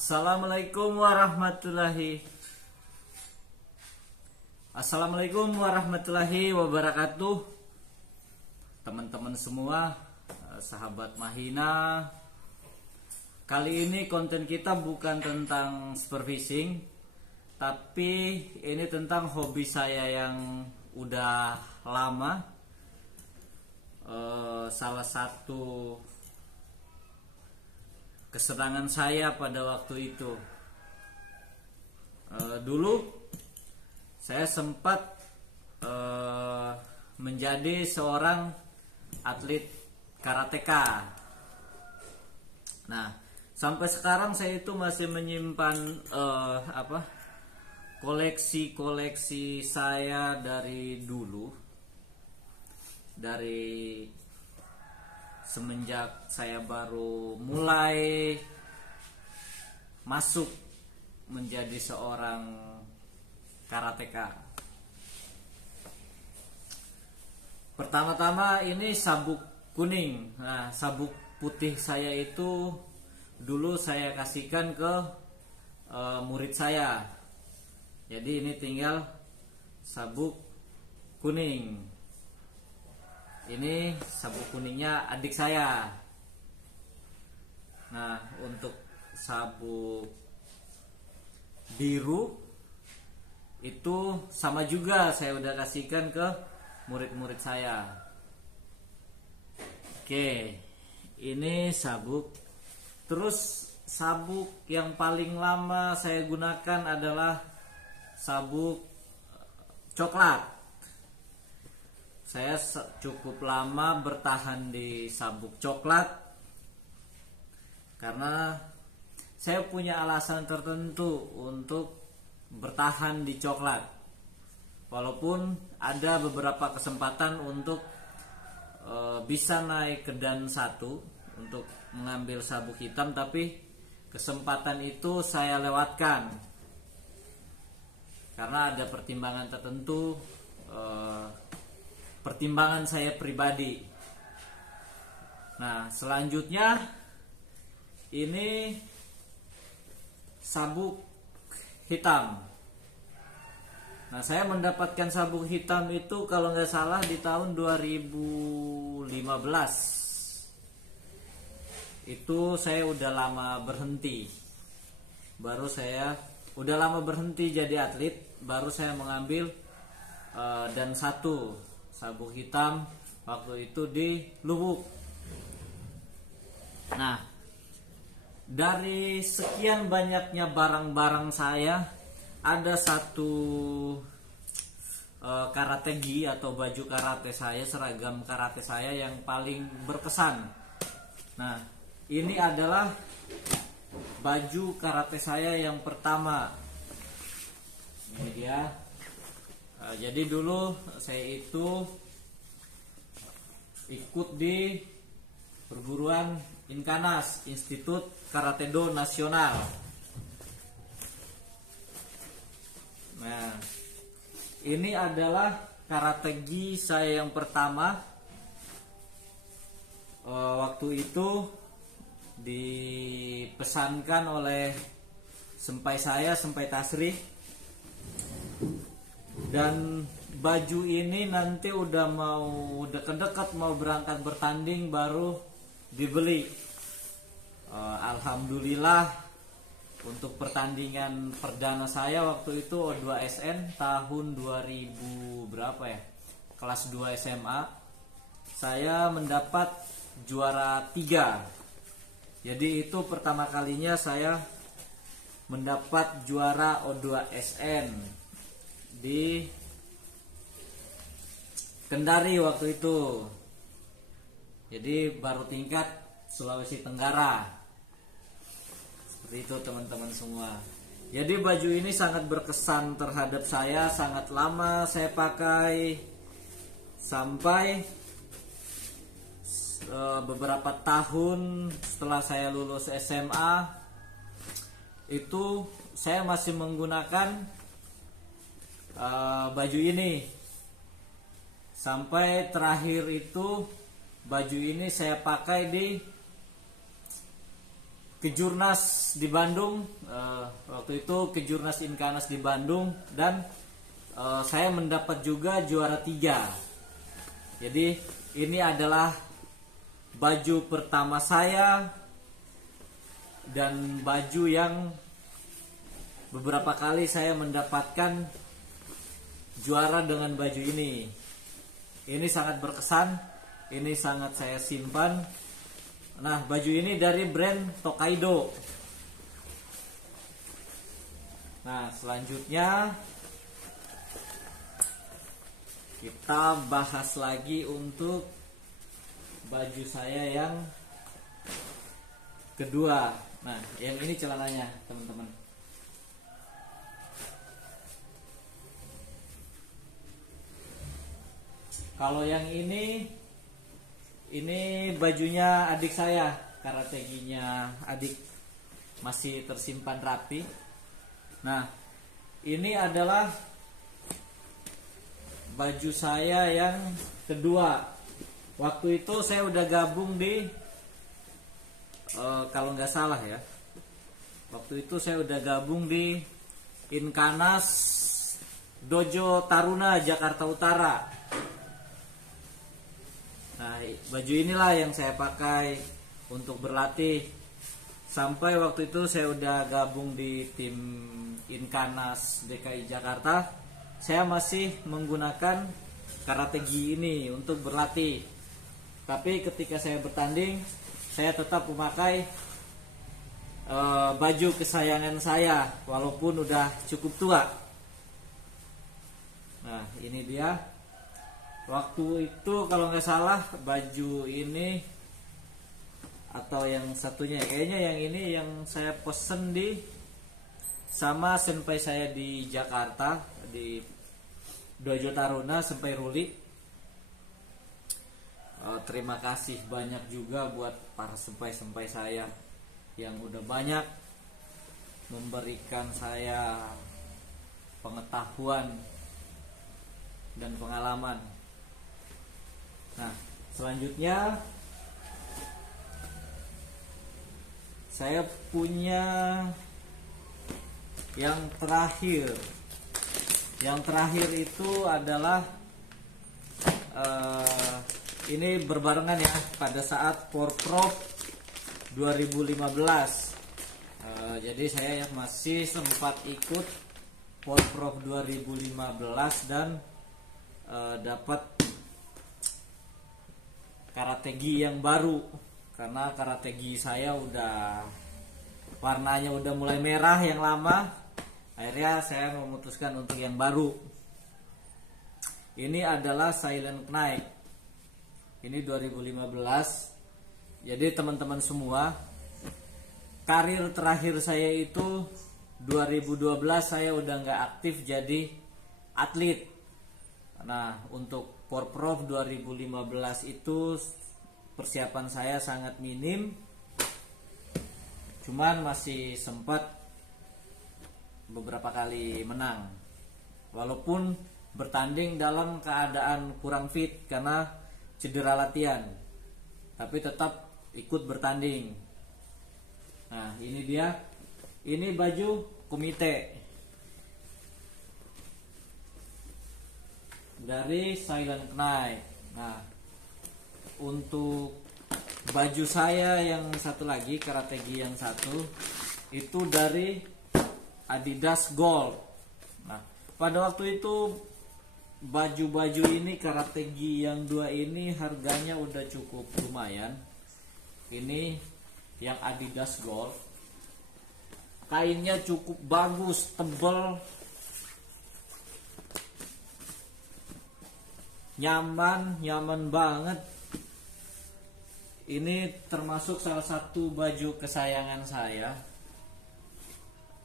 Assalamualaikum warahmatullahi wabarakatuh. Teman-teman semua, sahabat Mahina. Kali ini konten kita bukan tentang superfishing, tapi ini tentang hobi saya yang udah lama. Salah satu kesenangan saya pada waktu itu, dulu saya sempat menjadi seorang atlet karateka. Nah, sampai sekarang saya itu masih menyimpan koleksi saya dari dulu, dari semenjak saya baru mulai masuk menjadi seorang karateka. Pertama-tama ini sabuk kuning. Nah, sabuk putih saya itu dulu saya kasihkan ke murid saya. Jadi ini tinggal sabuk kuning. Ini sabuk kuningnya adik saya. Nah, untuk sabuk biru itu sama juga, saya udah kasihkan ke murid-murid saya. Oke, ini sabuk. Terus sabuk yang paling lama saya gunakan adalah sabuk coklat. Saya cukup lama bertahan di sabuk coklat karena saya punya alasan tertentu untuk bertahan di coklat. Walaupun ada beberapa kesempatan untuk bisa naik ke dan 1 untuk mengambil sabuk hitam, tapi kesempatan itu saya lewatkan karena ada pertimbangan tertentu, pertimbangan saya pribadi. Nah, selanjutnya ini sabuk hitam. Nah, saya mendapatkan sabuk hitam itu kalau nggak salah di tahun 2015. Itu saya udah lama berhenti. Udah lama berhenti jadi atlet, baru saya mengambil dan 1 sabuk hitam waktu itu di Lubuk. Nah, dari sekian banyaknya barang-barang saya, ada satu karategi atau baju karate saya, seragam karate saya yang paling berkesan. Nah, ini adalah baju karate saya yang pertama. Ini dia. Jadi dulu saya itu ikut di perguruan Inkanas, Institut Karate-Do Nasional. Nah, ini adalah karategi saya yang pertama. Waktu itu dipesankan oleh senpai saya, Senpai Tasri. Dan baju ini nanti udah mau deket-deket mau berangkat bertanding baru dibeli. Alhamdulillah, untuk pertandingan perdana saya waktu itu O2SN tahun 2000 berapa ya? Kelas 2 SMA. Saya mendapat juara 3. Jadi itu pertama kalinya saya mendapat juara O2SN di Kendari waktu itu. Jadi baru tingkat Sulawesi Tenggara. Seperti itu teman-teman semua. Jadi baju ini sangat berkesan terhadap saya, sangat lama saya pakai sampai beberapa tahun setelah saya lulus SMA. Itu saya masih menggunakan baju ini sampai terakhir itu. Baju ini saya pakai di Kejurnas di Bandung, waktu itu Kejurnas Inkanas di Bandung, dan saya mendapat juga juara 3. Jadi ini adalah baju pertama saya dan baju yang beberapa kali saya mendapatkan juara dengan baju ini. Ini sangat berkesan, ini sangat saya simpan. Nah, baju ini dari brand Tokaido. Nah, selanjutnya kita bahas lagi untuk baju saya yang kedua. Nah, yang ini celananya, teman-teman. Kalau yang ini bajunya adik saya, karateginya adik masih tersimpan rapi. Nah, ini adalah baju saya yang kedua. Waktu itu saya udah gabung di kalau nggak salah ya, waktu itu saya udah gabung di Inkanas Dojo Taruna Jakarta Utara. Nah, baju inilah yang saya pakai untuk berlatih. Sampai waktu itu saya udah gabung di tim Inkanas DKI Jakarta, saya masih menggunakan karategi ini untuk berlatih. Tapi ketika saya bertanding, saya tetap memakai baju kesayangan saya walaupun udah cukup tua. Nah, ini dia. Waktu itu kalau nggak salah baju ini atau yang satunya, kayaknya yang ini yang saya pesen di sama senpai saya di Jakarta, di Dojo Taruna, Senpai Ruli. Terima kasih banyak juga buat para senpai-senpai saya yang udah banyak memberikan saya pengetahuan dan pengalaman. Nah, selanjutnya saya punya yang terakhir. Yang terakhir itu adalah ini berbarengan ya pada saat Porprov 2015. Jadi saya masih sempat ikut Porprov 2015 dan dapat karategi yang baru, karena karategi saya udah warnanya udah mulai merah yang lama. Akhirnya saya memutuskan untuk yang baru. Ini adalah Silent Knight. Ini 2015. Jadi teman-teman semua, karir terakhir saya itu 2012 saya udah nggak aktif jadi atlet. Nah, untuk Porprov 2015 itu persiapan saya sangat minim. Cuman masih sempat beberapa kali menang. Walaupun bertanding dalam keadaan kurang fit karena cedera latihan, tapi tetap ikut bertanding. Nah, ini dia. Ini baju komite dari Silent Knight. Nah, untuk baju saya yang satu lagi, karategi yang satu, itu dari Adidas Gold. Nah, pada waktu itu baju-baju ini, karategi yang dua ini harganya udah cukup lumayan. Ini yang Adidas Gold, kainnya cukup bagus, tebal, nyaman banget. Ini termasuk salah satu baju kesayangan saya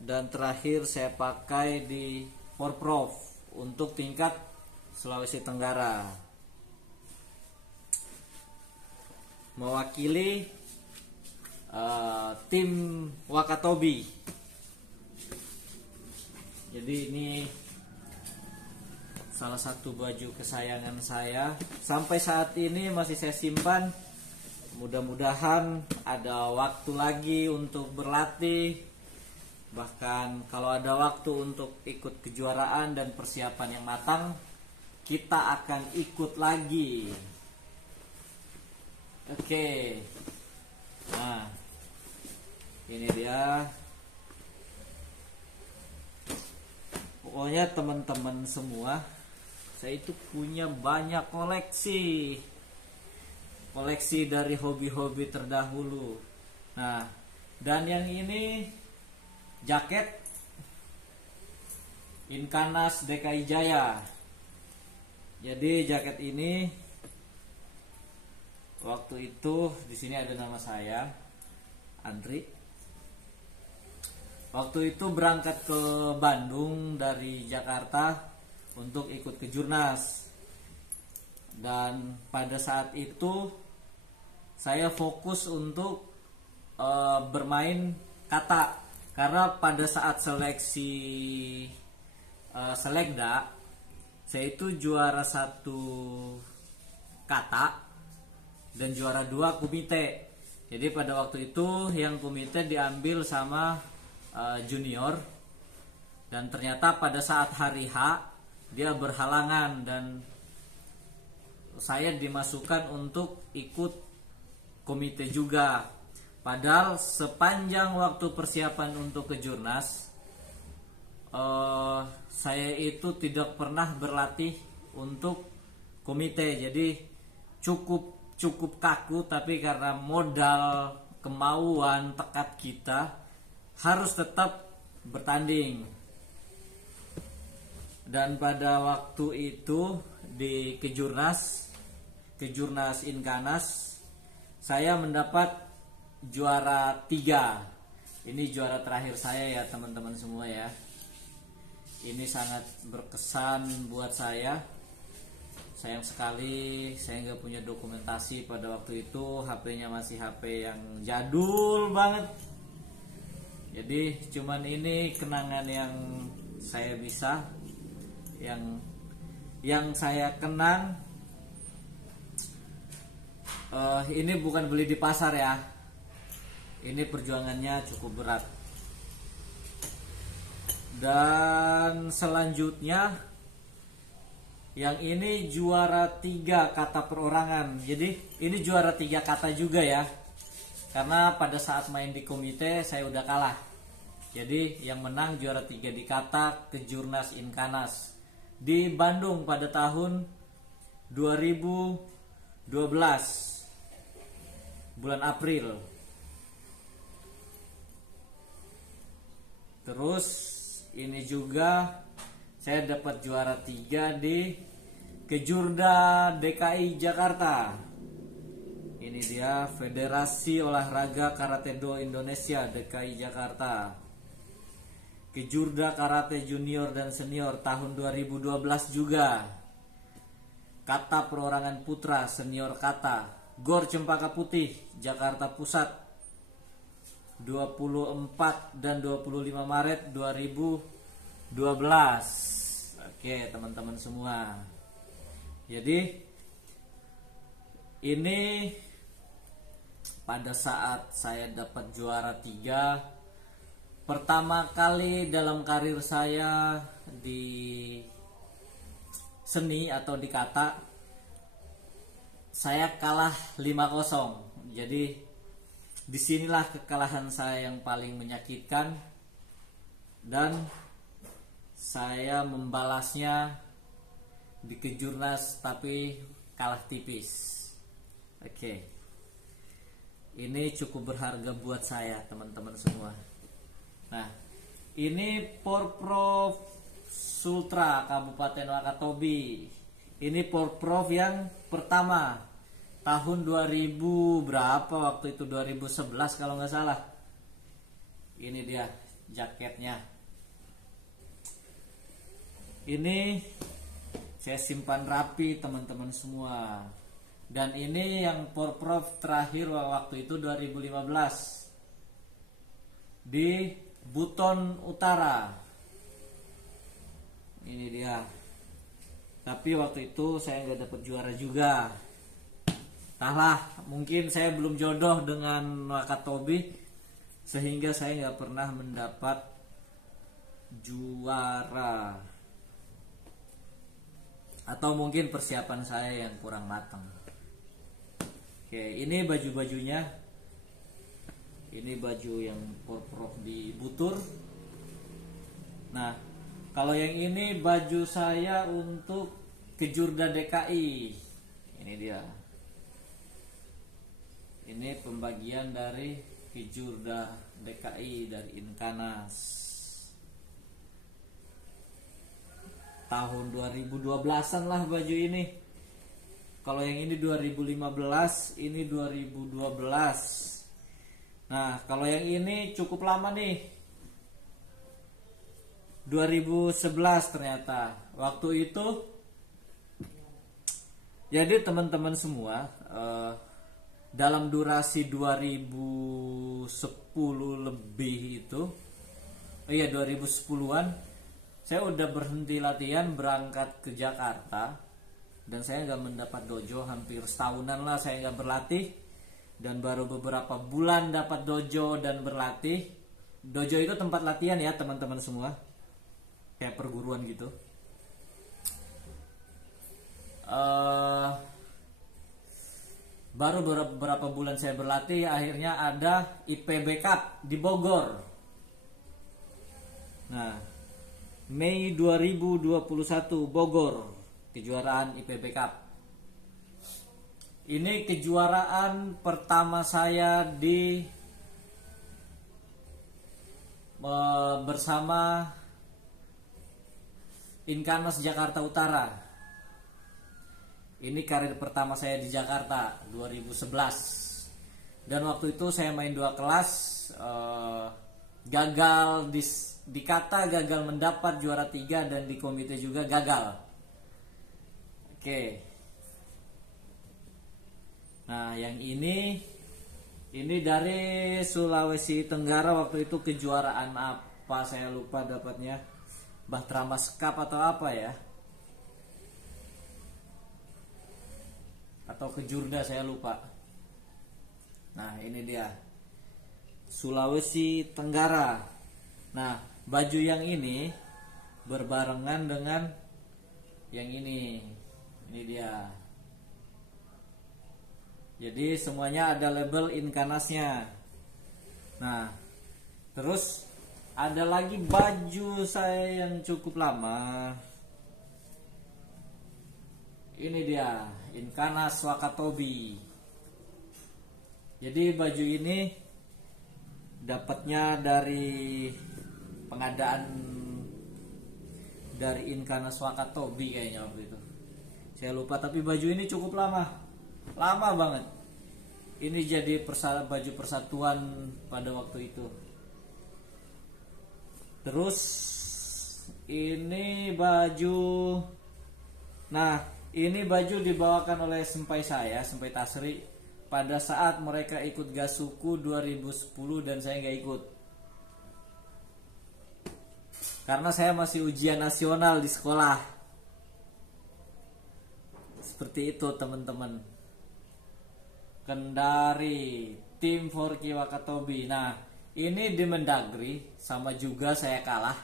dan terakhir saya pakai di Porprov untuk tingkat Sulawesi Tenggara, mewakili tim Wakatobi. Jadi ini salah satu baju kesayangan saya, sampai saat ini masih saya simpan mudah-mudahan ada waktu lagi untuk berlatih. Bahkan kalau ada waktu untuk ikut kejuaraan dan persiapan yang matang, kita akan ikut lagi. Oke. Nah, ini dia. Pokoknya teman-teman semua, saya itu punya banyak koleksi dari hobi-hobi terdahulu. Nah, dan yang ini jaket Inkanas DKI Jaya. Jadi jaket ini waktu itu di sini ada nama saya, Andri. Waktu itu berangkat ke Bandung dari Jakarta untuk ikut ke Jurnas. Dan pada saat itu saya fokus untuk bermain kata, karena pada saat seleksi selekda saya itu juara 1 kata dan juara 2 kumite. Jadi pada waktu itu yang kumite diambil sama junior, dan ternyata pada saat hari H dia berhalangan dan saya dimasukkan untuk ikut komite juga. Padahal sepanjang waktu persiapan untuk ke Jurnas, saya itu tidak pernah berlatih untuk komite. Jadi cukup kaku, tapi karena modal, kemauan, tekad kita harus tetap bertanding. Dan pada waktu itu di Kejurnas Inkanas, saya mendapat juara 3. Ini juara terakhir saya ya teman-teman semua ya. Ini sangat berkesan buat saya. Sayang sekali saya nggak punya dokumentasi pada waktu itu. HP-nya masih HP yang jadul banget. Jadi cuman ini kenangan yang saya bisa, yang saya kenang. Ini bukan beli di pasar ya. Ini perjuangannya cukup berat. Dan selanjutnya yang ini juara 3 kata perorangan. Jadi ini juara 3 kata juga ya. Karena pada saat main di komite saya udah kalah. Jadi yang menang juara 3 di kata Kejurnas Inkanas di Bandung pada tahun 2012 bulan April. Terus ini juga saya dapat juara 3 di Kejurda DKI Jakarta. Ini dia Federasi Olahraga Karate Do Indonesia DKI Jakarta. Kejurda Karate Junior dan Senior tahun 2012 juga. Kata perorangan putra senior kata Gor Cempaka Putih Jakarta Pusat 24 dan 25 Maret 2012. Oke teman-teman semua. Jadi ini pada saat saya dapat juara 3, pertama kali dalam karir saya di seni atau di kata, saya kalah 5-0. Jadi disinilah kekalahan saya yang paling menyakitkan, dan saya membalasnya di Kejurnas tapi kalah tipis. Oke. Ini cukup berharga buat saya teman-teman semua. Nah, ini Porprov Sultra Kabupaten Wakatobi. Ini Porprov yang pertama tahun 2000 berapa waktu itu, 2011 kalau nggak salah. Ini dia jaketnya. Ini saya simpan rapi teman-teman semua. Dan ini yang Porprov terakhir waktu itu 2015 di Buton Utara. Ini dia. Tapi waktu itu saya nggak dapat juara juga. Entahlah, mungkin saya belum jodoh dengan Wakatobi sehingga saya nggak pernah mendapat juara, atau mungkin persiapan saya yang kurang matang. Oke, ini baju-bajunya. Ini baju yang prof di Butur. Nah, kalau yang ini baju saya untuk Kejurda DKI. Ini dia. Ini pembagian dari Kejurda DKI dari Inkanas tahun 2012-an lah baju ini. Kalau yang ini 2015, ini 2012. Nah, kalau yang ini cukup lama nih, 2011 ternyata. Waktu itu jadi teman-teman semua, dalam durasi 2010 lebih itu, 2010-an, saya udah berhenti latihan, berangkat ke Jakarta, dan saya nggak mendapat dojo hampir setahunan lah saya nggak berlatih, dan baru beberapa bulan dapat dojo dan berlatih. Dojo itu tempat latihan ya teman-teman semua, kayak perguruan gitu. Baru beberapa bulan saya berlatih, akhirnya ada IPB Cup di Bogor. Nah, Mei 2021 Bogor, kejuaraan IPB Cup. Ini kejuaraan pertama saya bersama Inkanas Jakarta Utara. Ini karir pertama saya di Jakarta 2011. Dan waktu itu saya main 2 kelas, gagal di kata gagal mendapat juara 3, dan di komite juga gagal. Oke. Nah, yang ini dari Sulawesi Tenggara. Waktu itu kejuaraan apa saya lupa dapatnya, Bahtramas Cup atau apa ya, atau Kejurda, saya lupa. Nah, ini dia Sulawesi Tenggara. Nah, baju yang ini berbarengan dengan yang ini dia. Jadi semuanya ada label Inkanasnya. Nah, terus ada lagi baju saya yang cukup lama. Ini dia, Inkanas Wakatobi. Jadi baju ini dapatnya dari pengadaan dari Inkanas Wakatobi kayaknya waktu itu. Saya lupa, tapi baju ini cukup lama banget. Ini jadi baju persatuan pada waktu itu. Terus ini baju, nah ini baju dibawakan oleh senpai saya, Senpai Tasri, pada saat mereka ikut Gasuku 2010 dan saya nggak ikut. Karena saya masih ujian nasional di sekolah. Seperti itu teman-teman. Kendari, tim Forky Wakatobi. Nah, ini di Mendagri, sama juga saya kalah.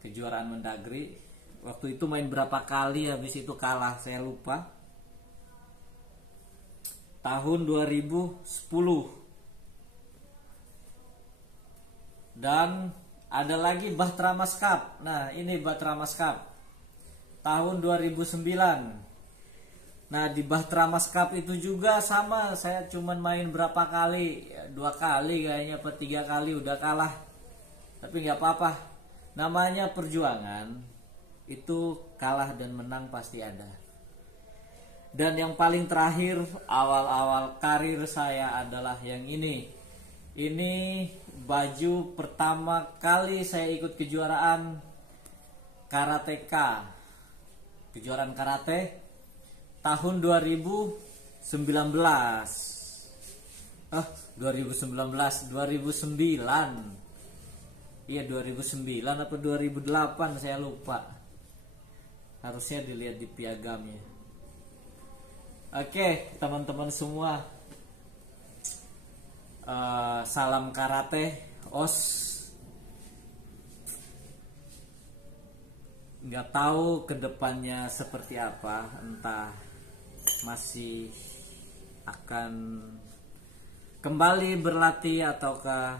Kejuaraan Mendagri. Waktu itu main berapa kali, habis itu kalah, saya lupa. Tahun 2010. Dan ada lagi Bahtramas Cup. Nah, ini Bahtramas Cup tahun 2009. Nah, di Bahtramas Cup itu juga sama, saya cuman main berapa kali, 2 kali kayaknya, apa 3 kali, udah kalah. Tapi nggak apa-apa, namanya perjuangan. Itu kalah dan menang pasti ada. Dan yang paling terakhir, awal-awal karir saya adalah yang ini. Ini baju pertama kali saya ikut kejuaraan karateka, kejuaraan karate tahun 2019. 2009. Iya, 2009 atau 2008, saya lupa. Harusnya dilihat di piagamnya. Oke, teman-teman semua, salam karate, os. Nggak tahu kedepannya seperti apa, entah masih akan kembali berlatih ataukah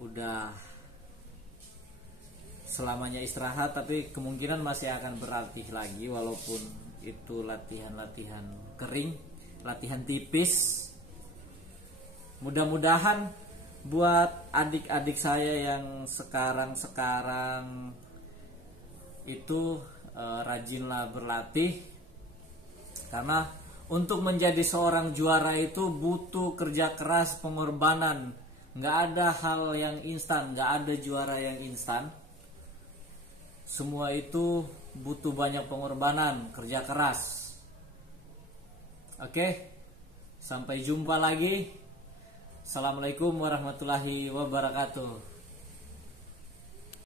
udah selamanya istirahat, tapi kemungkinan masih akan berlatih lagi walaupun itu latihan-latihan kering, latihan tipis. Mudah-mudahan buat adik-adik saya yang sekarang itu rajinlah berlatih, karena untuk menjadi seorang juara itu butuh kerja keras, pengorbanan. Nggak ada hal yang instan, nggak ada juara yang instan. Semua itu butuh banyak pengorbanan, kerja keras. Oke, sampai jumpa lagi. Assalamualaikum warahmatullahi wabarakatuh.